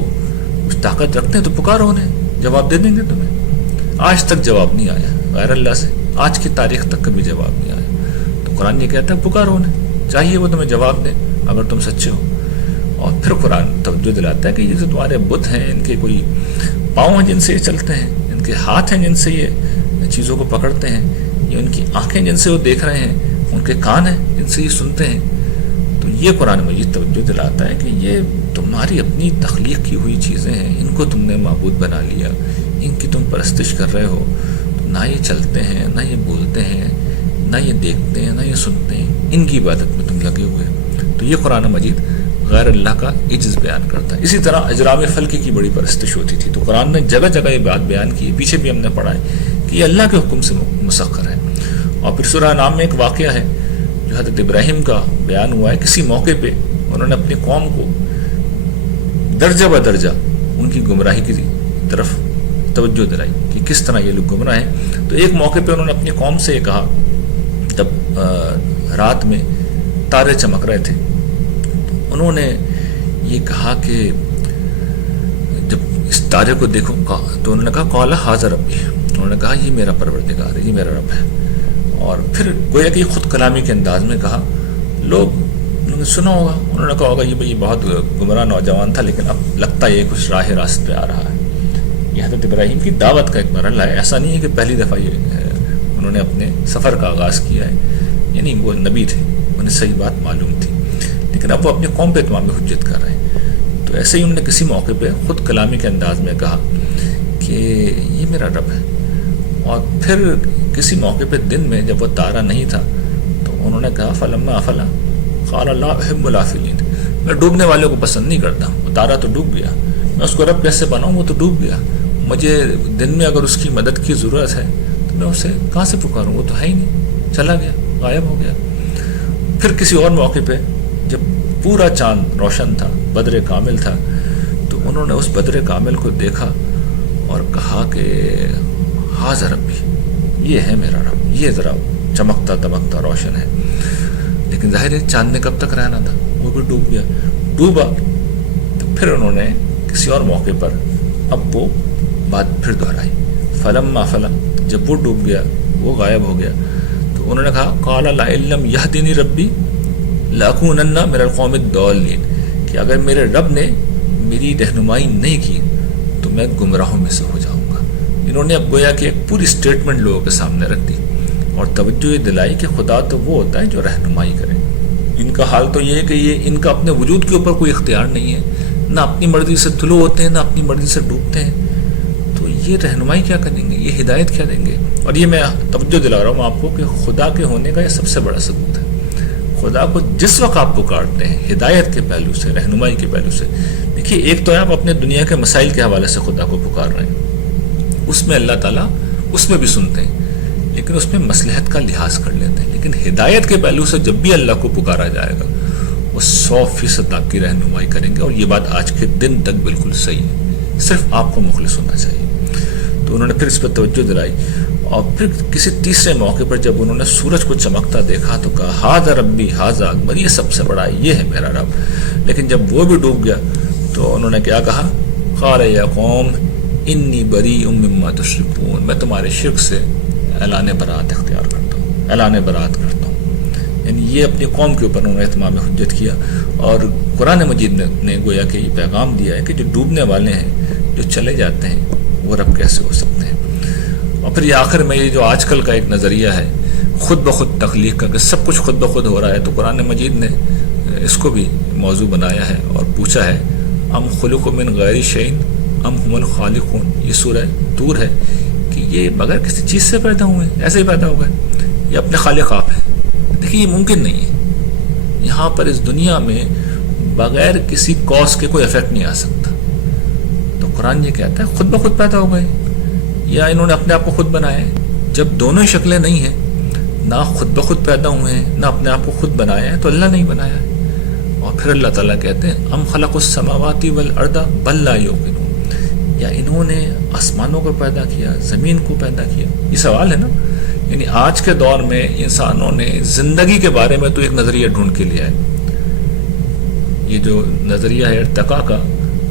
کچھ طاقت رکھتے ہیں تو پکارو انہیں، جواب دے دیں گے تمہیں. آج تک جواب نہیں آیا غیر اللہ سے، آج کی تاریخ تک کبھی جواب نہیں آیا. تو قرآن یہ کہتا ہے پکارو انہیں، چاہیے وہ تمہیں جواب دیں اگر تم سچے ہو. اور پھر قرآن توجہ دلاتا ہے کہ یہ جو تمہارے بت ہیں، ان کے کوئی پاؤں ہیں جن سے یہ چلتے ہیں، ان کے ہاتھ ہیں جن سے یہ چیزوں کو پکڑتے ہیں، یہ ان کی آنکھیں جن سے وہ دیکھ رہے ہیں، ان کے کان ہیں جن سے یہ سنتے ہیں. تو یہ قرآن مجید توجہ دلاتا ہے کہ یہ تمہاری اپنی تخلیق کی ہوئی چیزیں ہیں، ان کو تم نے معبود بنا لیا، ان کی تم پرستش کر رہے ہو. تو نہ یہ چلتے ہیں، نہ یہ بولتے ہیں، نہ یہ دیکھتے ہیں، نہ یہ سنتے ہیں، ان کی عبادت میں تم لگے ہوئے. تو یہ قرآن مجید غیر اللہ کا عجز بیان کرتا ہے. اسی طرح اجرام فلکی کی بڑی پرستش ہوتی تھی. تو قرآن نے جگہ جگہ یہ بات بیان کی ہے، پیچھے بھی ہم نے پڑھا ہے کہ یہ اللہ کے حکم سے مسخر ہے. اور پھر سورہ انعام میں ایک واقعہ ہے جو حضرت ابراہیم کا بیان ہوا ہے. کسی موقع پہ انہوں نے اپنی قوم کو درجہ بدرجہ ان کی گمراہی کی طرف توجہ دلائی کہ کس طرح یہ لوگ گمراہ ہیں. تو ایک موقع پہ انہوں نے اپنی قوم سے یہ کہا، جب رات میں تارے چمک رہے تھے، انہوں نے یہ کہا کہ جب اس تارے کو دیکھو تو انہوں نے کہا قال ھذا ربی، انہوں نے کہا یہ میرا پروردگار ہے، یہ میرا رب ہے. اور پھر گویا کہ خود کلامی کے انداز میں کہا. لوگوں نے سنا ہوگا، انہوں نے کہا ہوگا یہ بھئی بہت گمراہ نوجوان تھا، لیکن اب لگتا ہے یہ کچھ راہ راست پہ آ رہا ہے. یہ حضرت ابراہیم کی دعوت کا ایک مرحلہ ہے. ایسا نہیں ہے کہ پہلی دفعہ یہ انہوں نے اپنے سفر کا آغاز کیا ہے، یعنی وہ نبی تھے، انہیں صحیح بات معلوم تھی، لیکن اب وہ اپنی قوم پہ اتمام حجت کر رہے ہیں. تو ایسے ہی انہوں نے کسی موقع پہ خود کلامی کے انداز میں کہا کہ یہ میرا رب ہے. اور پھر کسی موقع پہ دن میں جب وہ تارا نہیں تھا تو انہوں نے کہا فلما افلا قال لا احب الافلین، میں ڈوبنے والوں کو پسند نہیں کرتا. وہ تارا تو ڈوب گیا، میں اس کو رب کیسے بناؤں؟ وہ تو ڈوب گیا. مجھے دن میں اگر اس کی مدد کی ضرورت ہے تو میں اسے کہاں سے پکاروں؟ وہ تو ہے ہی نہیں، چلا گیا، غائب ہو گیا. پھر کسی اور موقع پہ جب پورا چاند روشن تھا، بدر کامل تھا، تو انہوں نے اس بدر کامل کو دیکھا اور کہا کہ ہاذا ربی، یہ ہے میرا رب، یہ ذرا چمکتا دمکتا روشن ہے۔ لیکن ظاہر ہے چاند نے کب تک رہنا تھا، وہ بھی ڈوب گیا۔ ڈوبا تو پھر انہوں نے کسی اور موقع پر اب وہ بات پھر دہرائی، فلما فلم، جب وہ ڈوب گیا، وہ غائب ہو گیا، تو انہوں نے کہا قال لئن لم یہدنی ربی لاکونن من القوم الضالین، کہ اگر میرے رب نے میری رہنمائی نہیں کی تو میں گمراہوں میں سے ہو جاؤں گا۔ انہوں نے اب گویا کہ ایک پوری سٹیٹمنٹ لوگوں کے سامنے رکھ دی اور توجہ یہ دلائی کہ خدا تو وہ ہوتا ہے جو رہنمائی کرے۔ ان کا حال تو یہ ہے کہ یہ ان کا اپنے وجود کے اوپر کوئی اختیار نہیں ہے، نہ اپنی مرضی سے طلوع ہوتے ہیں نہ اپنی مرضی سے ڈوبتے ہیں، تو یہ رہنمائی کیا کریں گے، یہ ہدایت کیا دیں گے؟ اور یہ میں توجہ دلا رہا ہوں آپ کو کہ خدا کے ہونے کا یہ سب سے بڑا ثبوت ہے۔ خدا کو جس وقت آپ پکارتے ہیں ہدایت کے پہلو سے، رہنمائی کے پہلو سے، دیکھیے ایک تو ہے آپ اپنے دنیا کے مسائل کے حوالے سے خدا کو پکار رہے ہیں، اس میں اللہ تعالیٰ اس میں بھی سنتے ہیں لیکن اس میں مصلحت کا لحاظ کر لیتے ہیں، لیکن ہدایت کے پہلو سے جب بھی اللہ کو پکارا جائے گا وہ 100% آپ کی رہنمائی کریں گے، اور یہ بات آج کے دن تک بالکل صحیح ہے، صرف آپ کو مخلص ہونا چاہیے۔ تو انہوں نے پھر اس پر توجہ دلائی، اور پھر کسی تیسرے موقع پر جب انہوں نے سورج کو چمکتا دیکھا تو کہا ہاذا ربی ہاذا اکبر، یہ سب سے بڑا ہے، یہ ہے میرا رب۔ لیکن جب وہ بھی ڈوب گیا تو انہوں نے کیا کہا، قال یا قوم انی بریء مما تشرکون، میں تمہارے شرک سے اعلان برات اختیار کرتا ہوں، اعلان برات کرتا ہوں۔ یعنی یہ اپنی قوم کے اوپر انہوں نے اتمام حجت کیا، اور قرآن مجید نے گویا کہ یہ پیغام دیا ہے کہ جو ڈوبنے والے ہیں، جو چلے جاتے ہیں، وہ رب کیسے ہو سکتے ہیں۔ اور پھر یہ آخر میں یہ جو آج کل کا ایک نظریہ ہے خود بخود تخلیق کا، کہ سب کچھ خود بخود ہو رہا ہے، تو قرآن مجید نے اس کو بھی موضوع بنایا ہے اور پوچھا ہے ام خلق من غیر شیء ام هم الخالقون، یہ سورہ طور ہے کہ یہ بغیر کسی چیز سے پیدا ہوئے، ایسے ہی پیدا ہو گئے، یہ اپنے خالق آپ ہیں۔ دیکھیے یہ ممکن نہیں ہے، یہاں پر اس دنیا میں بغیر کسی کاز کے کوئی افیکٹ نہیں آ سکتا، تو قرآن یہ کہتا ہے خود بخود پیدا ہو گئے یا انہوں نے اپنے آپ کو خود بنایا ہے۔ جب دونوں شکلیں نہیں ہیں، نہ خود بخود پیدا ہوئے ہیں نہ اپنے آپ کو خود بنایا ہے، تو اللہ نہیں بنایا ہے۔ اور پھر اللہ تعالیٰ کہتے ہیں ام خلق السماوات والارض بل لا یوقنون، یا انہوں نے آسمانوں کو پیدا کیا، زمین کو پیدا کیا؟ یہ سوال ہے نا۔ یعنی آج کے دور میں انسانوں نے زندگی کے بارے میں تو ایک نظریہ ڈھونڈ کے لیا ہے، یہ جو نظریہ ہے ارتقاء کا،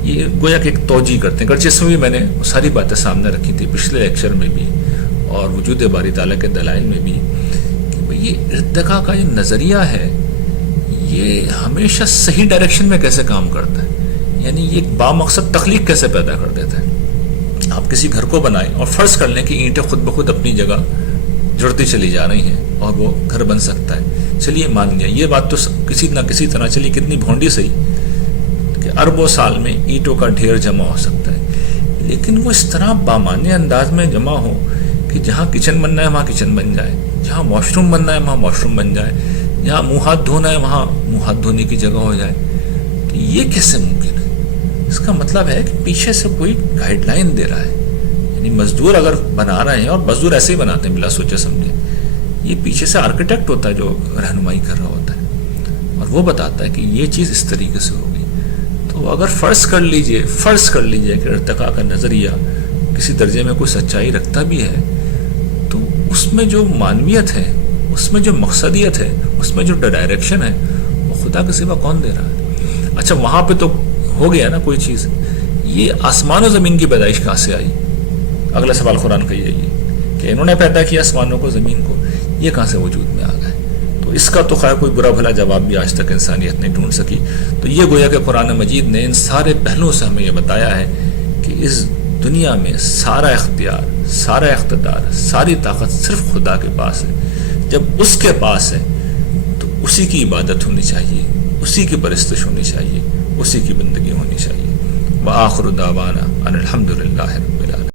یہ گویا کہ ایک توجیہ کرتے ہیں، گرچہ اس میں بھی میں نے ساری باتیں سامنے رکھی تھی پچھلے لیکچر میں بھی اور وجود باری تعالیٰ کے دلائل میں بھی، کہ یہ ارتقاء کا یہ نظریہ ہے، یہ ہمیشہ صحیح ڈائریکشن میں کیسے کام کرتا ہے، یعنی یہ ایک بامقصد تخلیق کیسے پیدا کر دیتا ہے۔ آپ کسی گھر کو بنائیں اور فرض کر لیں کہ اینٹیں خود بخود اپنی جگہ جڑتی چلی جا رہی ہیں اور وہ گھر بن سکتا ہے، چلیے مان لیا یہ بات تو کسی نہ کسی طرح، چلیے کتنی بھونڈی صحیح کہ اربوں سال میں اینٹوں کا ڈھیر جمع ہو سکتا ہے، لیکن وہ اس طرح بامعنی انداز میں جمع ہو کہ جہاں کچن بننا ہے وہاں کچن بن جائے، جہاں واش روم بننا ہے وہاں واش روم بن جائے، جہاں منہ ہاتھ دھونا ہے وہاں منہ ہاتھ دھونے کی جگہ ہو جائے، تو یہ کیسے ممکن ہے؟ اس کا مطلب ہے کہ پیچھے سے کوئی گائیڈ لائن دے رہا ہے، یعنی مزدور اگر بنا رہے ہیں، اور مزدور ایسے ہی بناتے ہیں بلا سوچے سمجھے، یہ پیچھے سے آرکیٹیکٹ ہوتا ہے جو رہنمائی کر رہا ہوتا ہے اور وہ بتاتا ہے کہ یہ چیز اس طریقے سے ہوگی۔ تو اگر فرض کر لیجئے کہ ارتقاء کا نظریہ کسی درجے میں کوئی سچائی رکھتا بھی ہے، تو اس میں جو معنویت ہے، اس میں جو مقصدیت ہے، اس میں جو ڈائریکشن ہے، وہ خدا کے سوا کون دے رہا ہے؟ اچھا وہاں پہ تو ہو گیا نا کوئی چیز، یہ آسمان و زمین کی پیدائش کہاں سے آئی؟ اگلا سوال قرآن کا یہی ہے کہ انہوں نے پیدا کیا آسمانوں کو زمین کو، یہ کہاں سے وجود میں آ گئے؟ تو اس کا تو خیر کوئی برا بھلا جواب بھی آج تک انسانیت نہیں ڈھونڈ سکی۔ تو یہ گویا کہ قرآن مجید نے ان سارے پہلوؤں سے ہمیں یہ بتایا ہے کہ اس دنیا میں سارا اختیار، سارا اقتدار، ساری طاقت صرف خدا کے پاس ہے۔ جب اس کے پاس ہے تو اسی کی عبادت ہونی چاہیے، اسی کی پرستش ہونی چاہیے، اسی کی بندگی ہونی چاہیے۔ وآخر دعوانا ان الحمد للہ رب العالمین۔